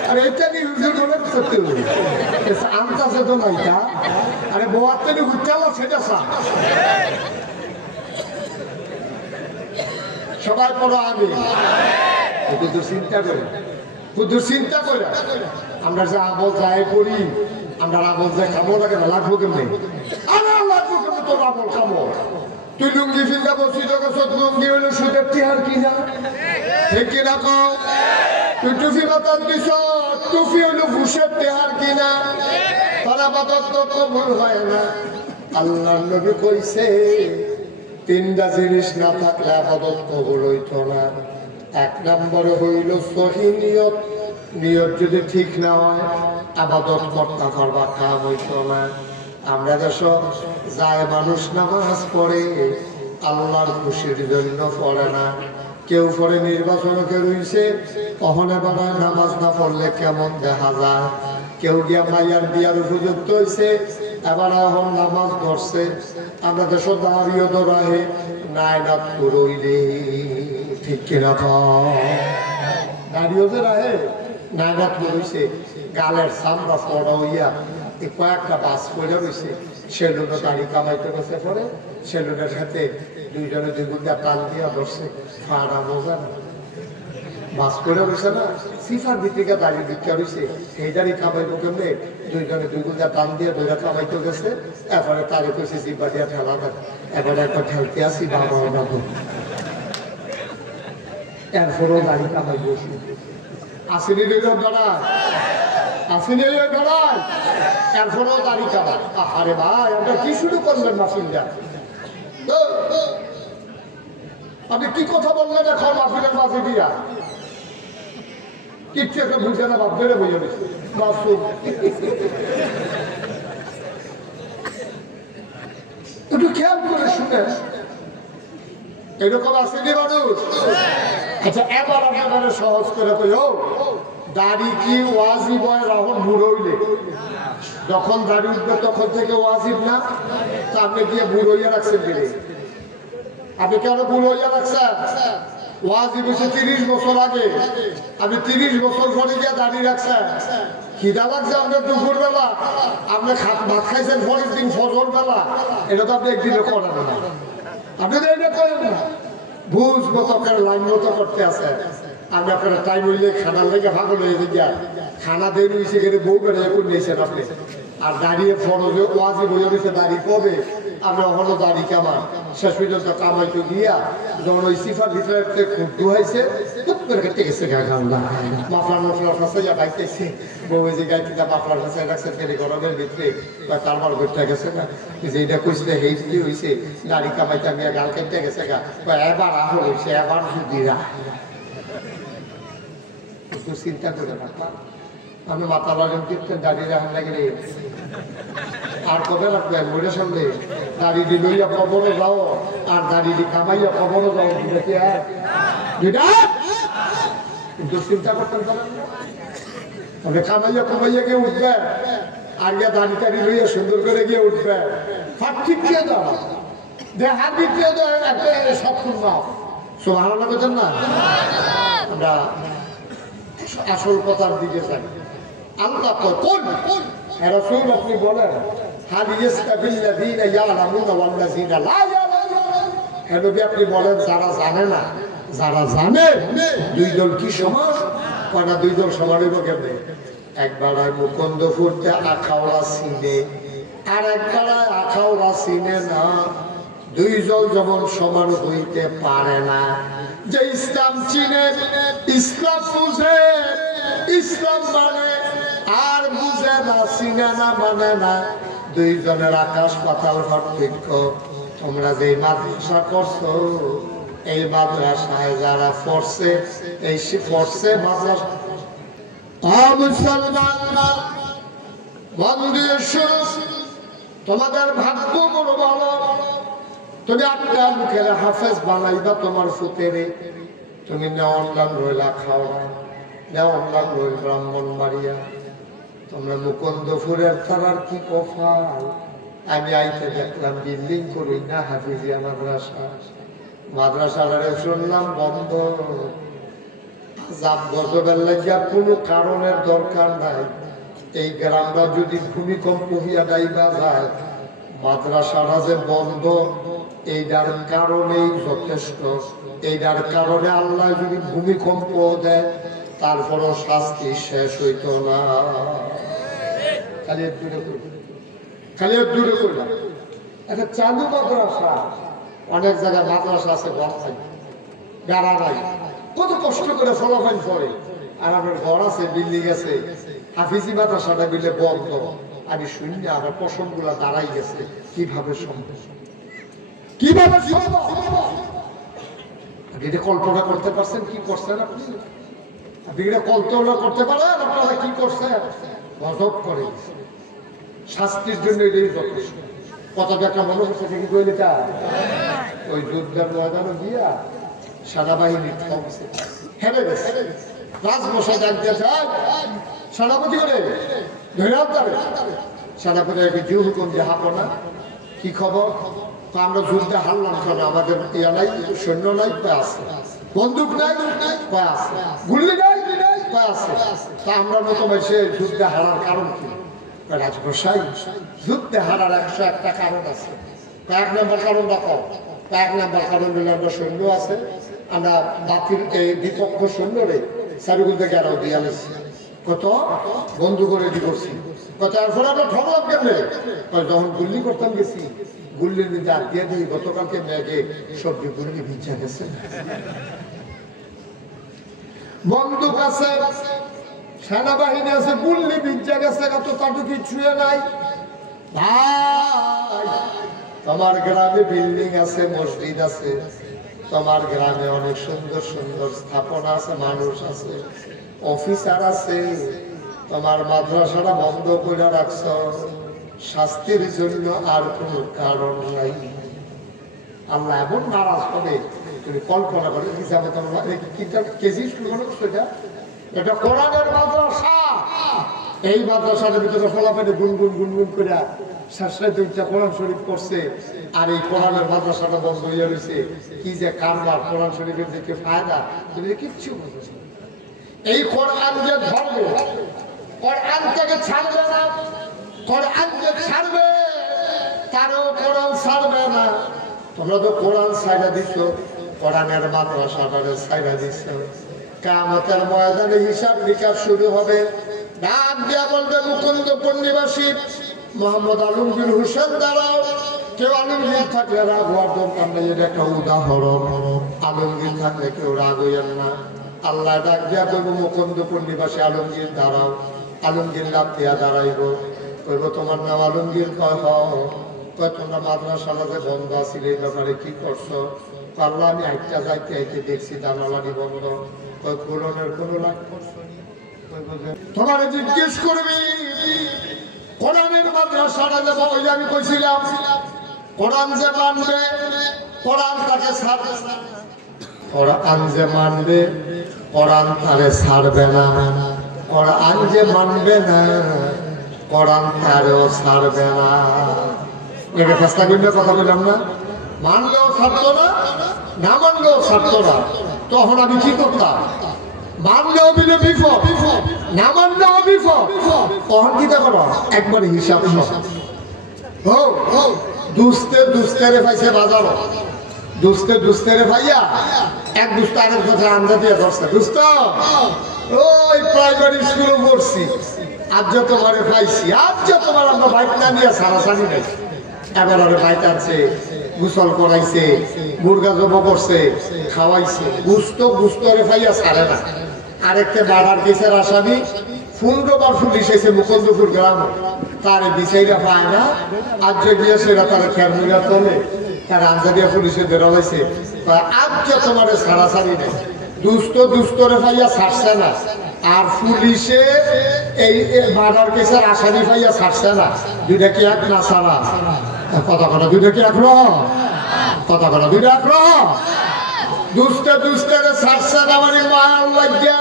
আর এইটা নিয়ে হুজুর মনে করতে আনতাছে তো না এটা, আরে বউয়ার থেকে উঠতে আলো সেটা চা সবাই পড়ো আমি কিন্তু চিন্তা করে, কিন্তু চিন্তা করে আমরা যে আমল যাই করি, আমরা আমল যাই খাবো না কেন, লাগবো কেমনি, আমার লাগবো কেমন তোর আমল খাবো? তুই লুঙ্গি ফিন্দা বসি গেছ, লুঙ্গি হইলো সুদের টিহার কিনা, ঠিক কিনা কও? তুই টুফি বাতাস দিছ, টুফি হইলো ঘুষের টিহার কিনা, তারা বাতাস তো কবুল হয় না। আল্লাহর নবী কইছে তিনটা জিনিস না থাকলে আবাদত কবুল হইতো না। এক নম্বরে হইল সহি নিয়ত, নিয়ত যদি ঠিক না হয় আবাদত করতে পারবা, কাম হইতো না। আমরা দেশ যায় মানুষ নামাজ পড়ে আল্লাহর খুশির জন্য পড়ে না, কেউ পড়ে নির্বাচনকে রইছে, অহনে বানায় নামাজ না পড়লে কেমন দেখা যায়, কেউ গিয়া মাইয়ার বিয়ার উপযুক্ত হয়েছে এবার এখন নামাজ পড়ছে। আমরা দেশ দাঁড়িয়ে দৌড়াহে নায়নাথ পুরইলে, ঠিক কিনা দাঁড়িয়ে যে রাহে নায়নাথ পুরইছে, গালের সামরা পড়া হইয়া কয়েকটা বাস করে রয়েছে, সেলুনে দাড়ি কামাইতে বসে পড়ে, সেলুনের সাথে দুইজনে দুই গুন্ডা টান দিয়া বসছে, ফাড়া মজা না, বাস করে রয়েছে না, সিফার ভিত্তিকে দাড়ি ভিক্ষা রয়েছে, এই দাড়ি কামাইবো কেমনে, দুইজনে দুই গুন্ডা টান দিয়ে দইরা কামাইতে গেছে, এরপরে তারে কইছে জিব্বা দিয়া ঠেলা দেন, এবারে একবার ঠেলতে আসি বাবা বাবু, এরপরেও দাড়ি কামাই বসি আসেনি দাঁড়া, আসেনি দাঁড়ায়, এরপরেও দাড়ি কামাই। আরে ভাই আমরা কি শুরু করলেন মাহফিলটা, আপনি কি কথা বললেন এখন মাহফিলের মাঝে দিয়া, কিচ্ছু একটা বুঝে না, বাপ বেড়ে বুঝে নিচ্ছে একটু খেয়াল করে শুনে, এরকম আসেনি মানুষ। আচ্ছা এবার আপনারা সহজ করে কই, ও দাড়ি কি ওয়াজিব হয় রাহুল বুড়ো হইলে? যখন দাড়ি উঠবে তখন থেকে ওয়াজিব না, তা আপনি গিয়ে বুড়ো হইয়া রাখছেন দিলে, আপনি কেন বুড়ো হইয়া রাখছেন? ওয়াজিব হয়েছে 30 বছর আগে, আপনি 30 বছর পরে গিয়ে দাড়ি রাখছেন। খিদা লাগছে আপনার দুপুর বেলা, আপনি ভাত খাইছেন পরের দিন ফজর বেলা, এটা তো আপনি একদিনে করেন না, আপনি তো এটা করেন না, বুঝ মতো করে লাইন মতো করতে আছে। আমি আপনার টাইম হইলে খানার লেগে ভাগল হয়ে গিয়া খানা দেন সেখানে বউ বেড়ে করে নিয়েছেন আপনি, আর দাঁড়িয়ে ফরজে ওয়াজিব হয়ে গেছে দাঁড়িয়ে কবে আমরা হলো দাড়ি কামা শেষ পর্যন্ত কামাইতে গিয়া যখন ওই সিফার ভিতরে খুঁটু হয়েছে খুব করে কেটে গেছে মাফলার মশলার ফাঁসাইয়া বাইতেছে বউ যে গাইতে মাফলার ফাঁসাই রাখছে ফেলে গরমের ভিতরে বা তারপর ঘুরতে গেছে না যে এটা কইছিল হেই যদি হয়েছে দাড়ি কামাইতে আমি গাল কেটে গেছে গা এবার আহ হয়েছে এবার সুদিরা একটু চিন্তা করে রাখলাম আমি মাথা লাগান কীর্তন দাঁড়িয়ে রাখার লাগে আর কবে রাখবেন মরে সামনে দাড়ি লইয়া কবরও যাও আর দাড়ি কামাইয়া কবরও যাও কিন্তু চিন্তা করতেন তবে কামাইয়া কমাইয়া গিয়ে উঠবে আর গিয়ে দাড়ি টাড়ি লইয়া সুন্দর করে গিয়ে উঠবে ফাট ঠিক দিয়ে দাও দেহার দিক দিয়ে দাও সব শুনবাও সুবহানাল্লাহ বলেন না আমরা আসল কথার দিকে যাই আল্লাহ কোন রাসূল আপনি বলেন হাল ইস্তাবিল্লাযিনা ইয়ালামুনা ওয়াল্লাযিনা লা ইয়ালামুন হে নবী আপনি বলেন যারা জানে না যারা জানে দুই দল কি সমান কোনা দুই দল সমান হইব কেমনে একবার মুকুন্দপুরতে আখাউড়া সিনে আর একবার আখাউড়া সিনে না দুই দল যেমন সমান হইতে পারে না যে ইসলাম চিনে ইসলাম বুঝে ইসলাম মানে আর বুঝে না চিনে না মানে না দুইজনের আকাশ পাতাল পার্থক্য তোমরা যে মাদ্রাসা করছো এই মাদ্রাসায় যারা পড়ছে এই পড়ছে মাদ্রাসা মুসলমান বন্ধু তোমাদের ভাগ্য বড় ভালো তুমি আপনার মুখের হাফেজ বানাইবা তোমার ফুতেরে তুমি নেওয়ান রইলা খাওয়া নেওয়ান রইল ব্রাহ্মণ মারিয়া তোমরা মুকুন্দপুরের তারার কি কফাল আমি আইতে দেখলাম বিল্ডিং করি না হাফিজিয়া মাদ্রাসাটারে শুনলাম বন্ধ জাপ গজবের লাগিয়া কোনো কারণের দরকার নাই এই গ্রামটা যদি ভূমিকম্প হইয়া যাইবা যায় মাদ্রাসাটা যে বন্ধ এইটার কারণেই যথেষ্ট এইটার কারণে আল্লাহ যদি ভূমিকম্প দেয় তারপরও শাস্তি শেষ হইত না খালি দূরে করলাম একটা চালু মাদ্রাসা অনেক জায়গায় মাদ্রাসা আছে গাড়া নাই কত কষ্ট করে ফলাফল পড়ে আর আমার ঘর আছে বিল্ডিং আছে হাফিজি মাদ্রাসাটা বিলে বন্ধ আমি শুনি আমার পশম গুলা দাঁড়াই গেছে কিভাবে সম্ভব কিভাবে এটা কল্পনা করতে পারছেন কি করছেন আপনি এটা কল্পনা করতে পারেন আপনারা কি করছেন গজব করে শাস্তির জন্য এটাই যথেষ্ট কত টাকা মনে হচ্ছে কি কইলিটা ওই যুদ্ধের ময়দানে গিয়া সেনাবাহিনী হেরে গেছে রাজমশাই ডাক দিয়েছে সেনাপতি করে ধরে যাবে সেনাপতি জিউ হুকুম যে হাঁপো না কি খবর তো আমরা যুদ্ধে হারলাম কেন আমাদের ইয়া নাই সৈন্য নাই কয় আছে বন্দুক নাই কয় আছে গুলি নাই কয় আছে তা আমরা মতো সে যুদ্ধে হারার কারণ কি রাজমশাই যুদ্ধে হারার 101টা কারণ আছে কয়েক নম্বর কারণ দেখো কয়েক নম্বর কারণ হলে আমরা সৈন্য আছে আমরা বাতিল বিপক্ষ সৈন্যরে সারিগুল থেকে আরো দিয়ে আনেছি কত বন্ধু করে দি করছি কত এরপরে আমরা ঠকলাম কেমনে যখন গুল্লি করতাম গেছি গুল্লির মধ্যে আর দিয়ে দিই গতকালকে মেঘে সবজি গুল্লি ভিজা গেছে বন্দুক আছে সেনাবাহিনী আছে গুল্লি ভিজা গেছে কত তাটু কিছুই নাই ভাই তোমার গ্রামে বিল্ডিং আছে মসজিদ আছে তোমার গ্রামে অনেক সুন্দর সুন্দর স্থাপনা আছে মানুষ আছে অফিসার আছে তোমার মাদ্রাসাটা বন্ধ করে রাখছ শাস্তির জন্য আর কোনো কারণ নাই আল্লাহ এমন নারাজ হবে তুমি কল্পনা করে কি যাবে তোমরা কেজি স্কুল সেটা এটা কোরআনের মাদ্রাসা এই মাদ্রাসার ভিতরে ফলাফলে গুনগুন গুনগুন করে শেষে দুইটা কোরআন শরীফ করছে আর এই কোরআনের মাদ্রাসাটা বন্ধ হয়ে রয়েছে কি যে কারবার কোরআন শরীফের যে ফায়দা তুমি কিচ্ছু বুঝছো এই কোরআন যে ধরবে কোরআন থেকে ছাড়বে না কোরআন যে ছাড়বে তারও কোরআন ছাড়বে না তোমরা তো কোরআন ছাইড়া দিচ্ছ কোরআনের মাদ্রাসাটারে ছাইড়া দিচ্ছ কিয়ামতের ময়দানে হিসাব নিকাশ শুরু হবে ডাক দিয়া বলবে মুকুন্দপুর নিবাসী মোহাম্মদ আলমগীর হোসেন দাঁড়াও কেউ আলমগীর থাকলে রাগ হওয়ার দরকার নেই, এটা একটা উদাহরণ। আলমগীর থাকলে কেউ রাগ হইয়েন না। আল্লাহ ডাক দিয়া কইব মুকুন্দপুর নিবাসী আলমগীর দাঁড়াও। আলমগীর লাভ দিয়া দাঁড়াইব, কইব তোমার নাম আলমগীর? কয় কয় তোমরা মাদ্রাসাটা যে বন্ধ আছিল এই ব্যাপারে কি করছো? আল্লাহ আমি আইটা যাইতে আইতে দেখছি জানালাটি বন্ধ। কয় কোরআনের কোনো লাভ করছো? তোমার জিজ্ঞেস করবি কোরআনের মাদ্রাসাটা যে ওই আমি কইছিলাম কোরআন যে মানবে কোরআন তাকে ছাড়বে না, কোরআন যে মানবে কোরআন তারে ছাড়বে না, কোরআন যে মানবে না কোরআন তারেও ছাড়বে না। এটা চেষ্টা করলে কথা বললাম না, মানলেও ছাড়তো না, না মানলেও ছাড়তো না। তখন আমি কি করতাম? মানলেও দিলে বিপদ, না মানলেও বিপদ। তখন কি করো? একবারে হিসাব দুস্তেরে পাইছে বাজারও, দুস্তেরে ভাইয়া এক দুস্ত আরেক কথা আন্দা দিয়ে ধরছে। দুস্ত ওই প্রাইমারি স্কুলে পড়ছি, আজ যতবারে পাইছি, আজ যতবার আমরা বাইক না নিয়ে সারাসারি নাই। এবার ওরে বাইক আছে, গোসল করাইছে, মুরগা জব করছে, খাওয়াইছে, গুস্তরে পাইয়া ছাড়ে না। আরেকটা বাড়ার কেসের আসামি ফুলডোবার পুলিশ এসে মুকুন্দপুর গ্রাম, তার বিচাইরা পায় না। আজ যে গিয়ে সেটা তারা খেয়াল তোলে, তার আঞ্জা দিয়ে পুলিশে বেরোলাইছে। আজ যে তোমার ছাড়াছাড়ি নেই, দুস্তরে পাইয়া ছাড়ছে না, আর পুলিশে এই বাড়ার কেসের আসামি পাইয়া ছাড়ছে না। দুইটা কি এক না ছাড়া? কথা কথা দুইটা কি এক রহ? কথা কথা দুইটা এক রহ? দুস্তেরে ছাড়ছে না মানে মাল লাগিয়া,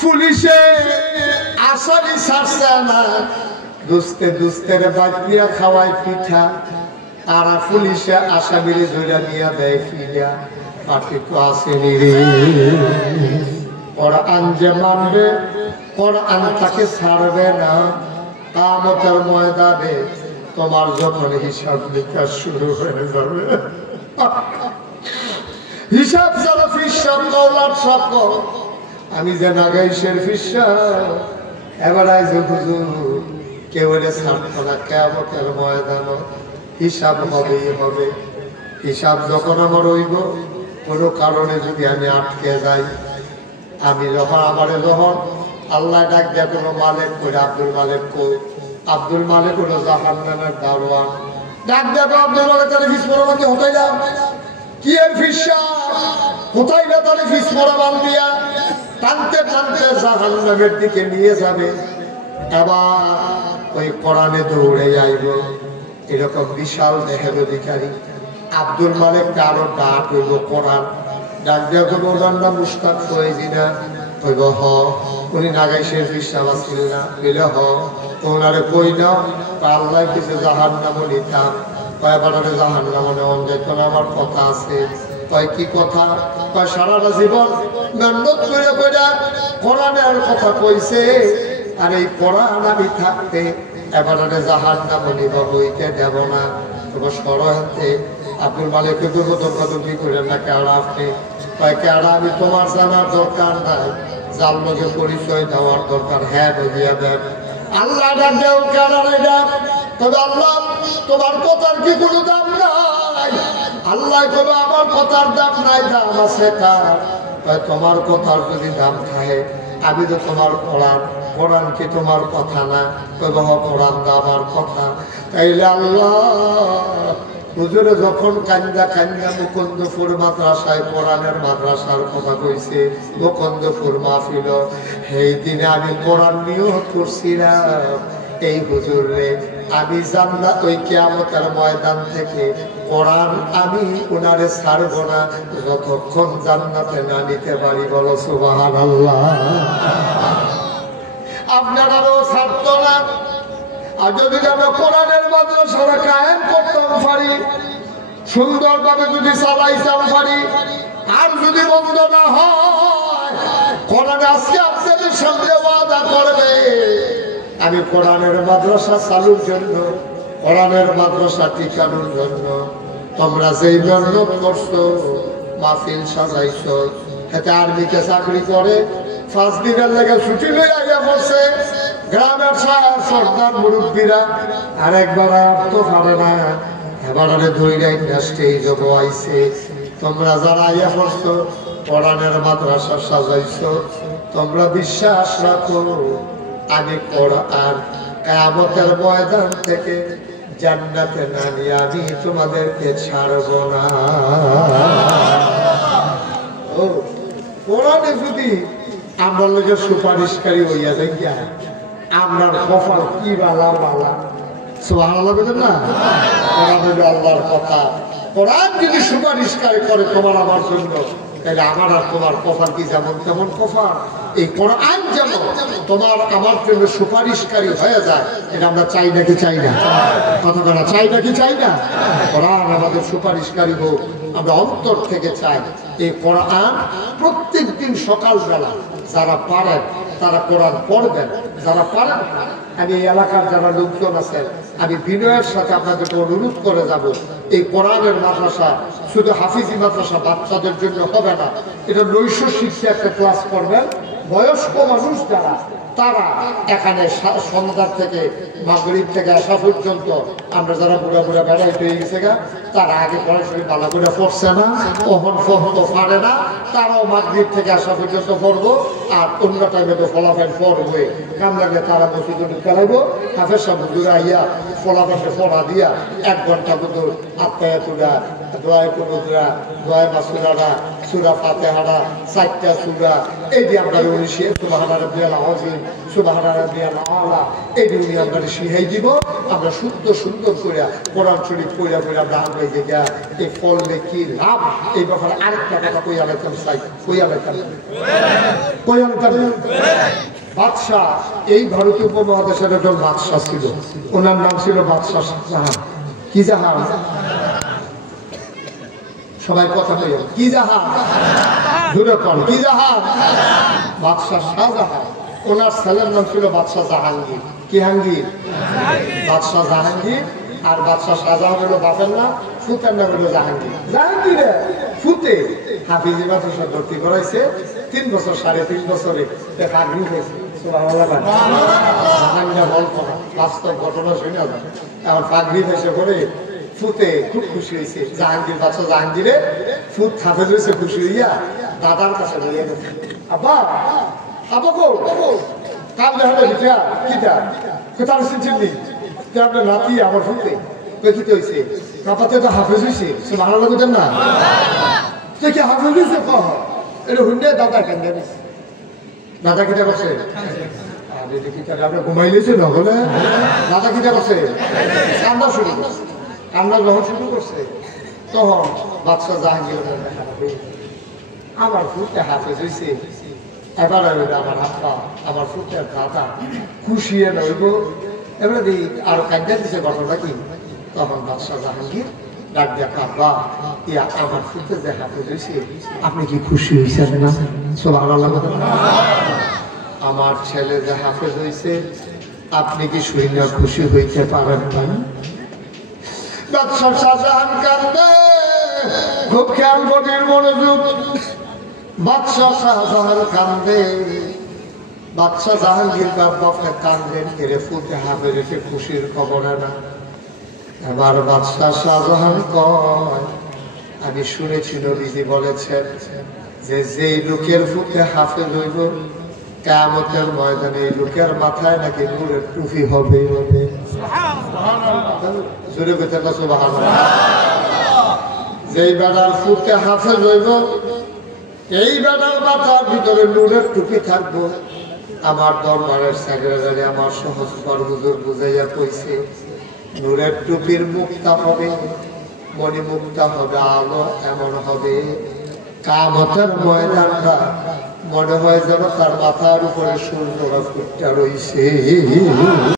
পুলিশে আসামি ছাড়ছে না। দুস্তেরে বাদ দিয়া খাওয়াই পিঠা, আর পুলিশে আসামিরে ধইরা দিয়া দেয় ফিরা। পার্থক্য আসেনি রে। কোরআন যে মানবে কোরআন তাকে ছাড়বে না। কিয়ামতের ময়দানে তোমার যখন হিসাব নিকাশ শুরু হয়ে যাবে, হিসাব যারা ফিসাব কৌলার সব আমি যে নাগাইশের ফিসাব এবার আইজ হুজুর কেউ এলে ছাড়তো না। কিয়ামতের ময়দান হিসাব হবেই হবে। হিসাব যখন আমার হইব, কোনো কারণে যদি আমি আটকে যাই, আমি যখন আল্লাহ ডাক দেয় কোনো মালিক করে আব্দুল মালিক কই, আব্দুল মালিক হলো জাহান্নামের দারোয়ান। ডাক দেখো আব্দুল মালিক তাহলে ফিস পড়াবাকে হতাইলাম কি এর ফিসা হতাইলা, তাহলে ফিস পড়াবান দিয়া টানতে টানতে জাহান্নামের দিকে নিয়ে যাবে। এবার ওই কোরআনে দৌড়ে যাইব। এরকম বিশাল দেহের অধিকারী আব্দুল মালিক আরো ডাক হইব কোরআন। ডাক দেওয়া কোনো ওনার নাম মুশতাক ফয়েজি না? কইব হ। উনি নাগাইশের ফিসাব আসছিল না? বলে হ। ওনারে কই নাও? আল্লাহ কিছু জাহান্নামও নিতাম। কয়বারে জাহান্নামও নেওয়া যেত না, আমার কথা আছে। কয় কি কথা? কয় সারাটা জীবন মেহনত করে কইরা কোরআনের কথা কইছে, আর এই কোরআন আমি থাকতে এবারে জাহান্নামও নিব, হইতে দেব না। তবে সরহাতে আব্দুল মালিককে করবো দোকাদুকি করেন না। কেডা আপনি? কয় কেডা? আমি তোমার জানার দরকার নাই, যার লোকে পরিচয় দেওয়ার দরকার। হ্যাঁ বুঝিয়া দেন। আল্লাহ ডাক দেও কেডা রে ডাক? তবে আল্লাহ তোমার কথার কি কোনো দাম নাই? আল্লাহ বলো আমার কথার দাম নাই, দাম আছে কার? তোমার কথার যদি দাম থাকে, আমি তো তোমার কোরআন, কোরআন কি তোমার কথা না? কোরআন তো আমার কথা। তাইলে আল্লাহ হুজুরে যখন কান্দা মুকুন্দপুর মাদ্রাসায় কোরআনের মাদ্রাসার কথা কইছে, মুকুন্দপুর মাহফিল, সেই দিনে আমি কোরআন নিয়ত করছিলাম, এই হুজুর রে আমি জান্নাত ওই কিয়ামতের ময়দান থেকে কোরআন আমি ওনারে ছাড়ব না যতক্ষণ জান্নাতে না নিতে পারি। বলো সুবহানাল্লাহ। আপনারাও ছাড়তো না। আর যদি আমরা কোরআনের মাদ্রাসা কায়েম করতাম পারি, সুন্দরভাবে যদি চালাইতাম পারি, আর যদি বন্ধ না হয়, কোরআন আজকে আপনাদের সামনে ওয়াদা করবে আমি কোরআনের মাদ্রাসা চালুর জন্য, কোরআনের মাদ্রাসা টিকানোর জন্য তোমরা যেই মেহনত করছো, মাহফিল সাজাইছো, এতে আর্মিতে চাকরি করে 5 দিনের লেগে ছুটি লইয়া গিয়ে পড়ছে, গ্রামের সর্দার মুরব্বীরা আরেকবার আর তো পারে না, এবারে ধৈর্য স্টেজ বইছে। তোমরা যারা ইয়া করছো কোরআনের মাদ্রাসা সাজাইছো, তোমরা বিশ্বাস রাখো আমি কোরআন কিয়ামতের ময়দান থেকে জান্নাতে না নিয়ে আমি তোমাদেরকে ছাড়বো না। ও কোরআনে যদি আমরা লোকের সুপারিশকারী হইয়া যাইয়া আপনার কপাল কি বালা বালা। সুবহানাল্লাহ বলেন না? কোরআন হলো আল্লাহর কথা। কোরআন যদি সুপারিশকারী করে তোমার আমার জন্য, তাহলে আমার আর তোমার কপাল কি যেমন তেমন কপাল। এই কোরআন যেমন তোমার আমার জন্য সুপারিশকারী হয়ে যায়, এটা আমরা চাই নাকি চাই না? কথা বলা চাই নাকি চাই না? কোরআন আমাদের সুপারিশকারী হোক, আমরা অন্তর থেকে চাই। এই কোরআন প্রত্যেক দিন সকালবেলা যারা পারেন তারা কোরআন পড়বেন, যারা পারেন আমি এই এলাকার যারা লোকজন আছেন আমি বিনয়ের সাথে আপনাদেরকে অনুরোধ করে যাব, এই কোরআনের মাদ্রাসা শুধু হাফিজি মাদ্রাসা বাচ্চাদের জন্য হবে না, এটা নৈশ শিক্ষা একটা ক্লাস করবেন। বয়স্ক মানুষ যারা তারা এখানে সন্ধ্যা থেকে মাগরিব থেকে আসা পর্যন্ত আমরা যারা বুড়া বুড়া বেড়াই হয়ে গেছে গা, তারা আগে পড়াশোনা ভালো করে পড়ছে না, ওহন ফহন পারে না, তারাও মাগরিব থেকে আসা পর্যন্ত পড়বো। আর অন্য টাইমে তো ফলাফল পড়বে, কাম লাগলে তারা মসজিদে খেলাইবো। হাফেজ সাহেব হুজুর আইয়া ফলাফলকে পড়া দিয়া 1 ঘন্টা মতো আত্মায়াতুরা দোয়ায় কুনুতরা দোয়ায় মাসুরারা সূরা ফাতিহারা 4টা সূরা এই যে আমরা উনিশে সুবহানা রাব্বিয়াল আযীম সুবহানা রাব্বিয়াল আলা এই যে আমরা শিখাই দিব। আমরা সুন্দর করে কোরআন শরীফ পড়া পড়া দান হয়ে গিয়া এই ফললে কি লাভ, এই ব্যাপারে আরেকটা কথা কইয়া লাইতাম চাই। বাদশাহ এই ভারতীয় উপমহাদেশের একজন বাদশাহ ছিল, ওনার নাম ছিল বাদশাহ শাহজাহান। কি জাহান? সবাই কথা বলে কি জাহান? দূরে কোন কি জাহান? বাদশাহ শাহজাহান। ওনার ছেলের নাম ছিল বাদশাহ জাহাঙ্গীর। কি হাঙ্গীর? বাদশাহ জাহাঙ্গীর। আর বাদশাহ শাহজাহান হলো বাপের নাম, ফুতের নাম হলো জাহাঙ্গীর। জাহাঙ্গীরে ফুতে হাফিজি মাদ্রাসা ভর্তি করাইছে 3 বছর 3.5 বছরে ফাগরি হয়েছে। বাস্তব ঘটনা শুনে এখন ফাগরি হয়েছে পরে ফুতে খুব খুশি হয়েছে। জাহাঙ্গীর বাদশাহ জাহাঙ্গীরে ফুত হাফেজ হয়েছে খুশি হইয়া দাদার কাছে নিয়ে গেছে। আব্বা আব্বা গো কাম দেখা কিটা কিটা কোথাও চিনলি আপনার নাতি আমার ফুতে কি হয়েছে? কাপাতে তো হাফেজ হয়েছে, সে ভালো লাগতেন না কি হাফেজ হয়েছে? এটা হুন্ডে দাদা কেন দাদা কিটা বসে আপনি ঘুমাইলেছে না বলে দাদা কিটা বসে কান্না শুরু করছে। কান্না যখন শুরু করছে তখন বাদশাহ জাহাঙ্গীর আমার ফুটে হাফেজ হয়েছে, এবার আমার হাপ্পা আমার ফুটের দাদা খুশিয়ে নইব। এবারে দিই আরো কান্দা দিছে ঘটনা কি। তখন বাদশাহ জাহাঙ্গীর ডাক দেখা আব্বা ইয়া আমার ফুটে যে হাফেজ হয়েছে আপনি কি খুশি হয়েছেন না? সুবহানাল্লাহ। আমার ছেলে যে হাফেজ হয়েছে আপনি কি শুনে খুশি হইতে পারেন না? বাদশাহ শাহজাহান কান্দে, খুব খেয়াল গভীর মনোযোগ। বাদশাহ শাহজাহান কান্দে, বাদশাহ জাহাঙ্গীর বাপকে কান্দেন এরে ফুটে হাফেজ হয়েছে খুশির খবর না। এবার বাদশাহ শাহজাহান কয় আমি শুনেছি নবীজি বলেছেন যে যেই লোকের ফুটে হাফেজ হইব কিয়ামতের ময়দানে এই লোকের মাথায় নাকি নূরের টুপি হবে। জোরে বেতন না সুবহানাল্লাহ। যেই বেড়ার ফুটে হাফেজ হইব এই বেড়ার মাথার ভিতরে নূরের টুপি থাকবো। আমার দরবারের সেক্রেটারি আমার সহজপর হুজুর বুঝাইয়া কইছে নূরের টুপির মুক্তা হবে, মণি মুক্তা হবে, আলো এমন হবে কিয়ামতের ময়দানটা মনে হয় যেন তার মাথার উপরে সূর্যটা ফুটটা রইছে।